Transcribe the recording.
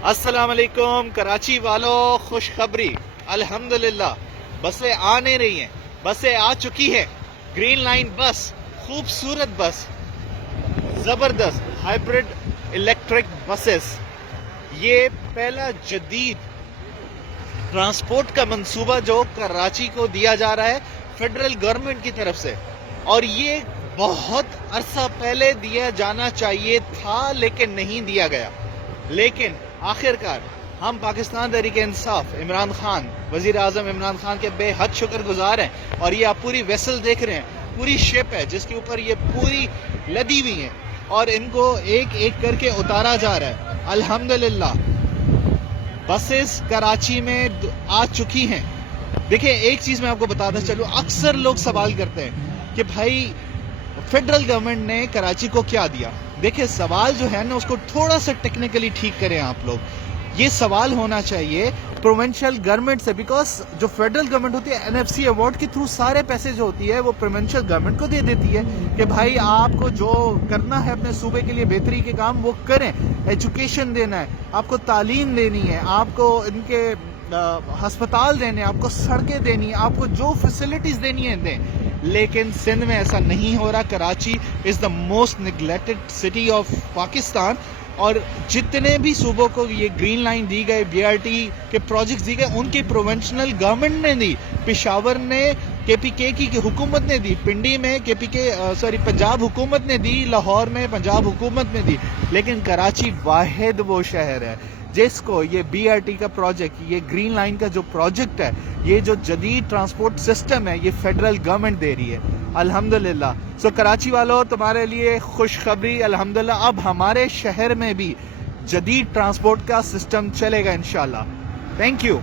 السلام علیکم کراچی والوں، خوشخبری الحمدللہ بسیں آ نہیں رہی ہیں، بسیں آ چکی ہے۔ گرین لائن بس، خوبصورت بس، زبردست ہائیبرڈ الیکٹرک بسز، یہ پہلا جدید ٹرانسپورٹ کا منصوبہ جو کراچی کو دیا جا رہا ہے فیڈرل گورنمنٹ کی طرف سے، اور یہ بہت عرصہ پہلے دیا جانا چاہیے تھا لیکن نہیں دیا گیا۔ لیکن آخرکار ہم پاکستان تحریک انصاف عمران خان، وزیر اعظم عمران خان کے بے حد شکر گزار ہیں، اور یہ آپ پوری ویسل دیکھ رہے ہیں، پوری شپ ہے جس کے اوپر یہ پوری لدی ہوئی ہیں، اور ان کو ایک ایک کر کے اتارا جا رہا ہے۔ الحمدللہ بسز کراچی میں آ چکی ہیں۔ دیکھیں ایک چیز میں آپ کو بتاتا چلوں، اکثر لوگ سوال کرتے ہیں کہ بھائی فیڈرل گورنمنٹ نے کراچی کو کیا دیا۔ دیکھیں سوال جو ہے نا اس کو تھوڑا سا ٹیکنیکلی ٹھیک کریں آپ لوگ۔ یہ سوال ہونا چاہیے پروونشل گورنمنٹ سے، بیکاز جو فیڈرل گورنمنٹ ہوتی ہے NFC ایوارڈ کے تھرو سارے پیسے جو ہوتی ہے وہ پروونشل گورنمنٹ کو دے دیتی ہے کہ بھائی آپ کو جو کرنا ہے اپنے صوبے کے لیے بہتری کے کام وہ کریں۔ ایجوکیشن دینا ہے، آپ کو تعلیم دینی ہے، آپ کو ان کے ہسپتال دینے، آپ کو سڑکیں دینی، آپ کو جو فیسلٹیز دینی ہیں دیں۔ لیکن سندھ میں ایسا نہیں ہو رہا۔ Karachi is the most neglected city of Pakistan, اور جتنے بھی صوبوں کو یہ گرین لائن دی گئے، BRT کے پروجیکٹس دی گئے، ان کی پروونشنل گورنمنٹ نے دی۔ پشاور نے KPK کی حکومت نے دی، پنڈی میں پنجاب حکومت نے دی، لاہور میں پنجاب حکومت نے دی، لیکن کراچی واحد وہ شہر ہے جس کو یہ BRT کا پروجیکٹ، یہ گرین لائن کا جو پروجیکٹ ہے، یہ جو جدید ٹرانسپورٹ سسٹم ہے، یہ فیڈرل گورنمنٹ دے رہی ہے۔ الحمدللہ کراچی والوں تمہارے لیے خوشخبری، الحمدللہ اب ہمارے شہر میں بھی جدید ٹرانسپورٹ کا سسٹم چلے گا انشاءاللہ۔ Thank you.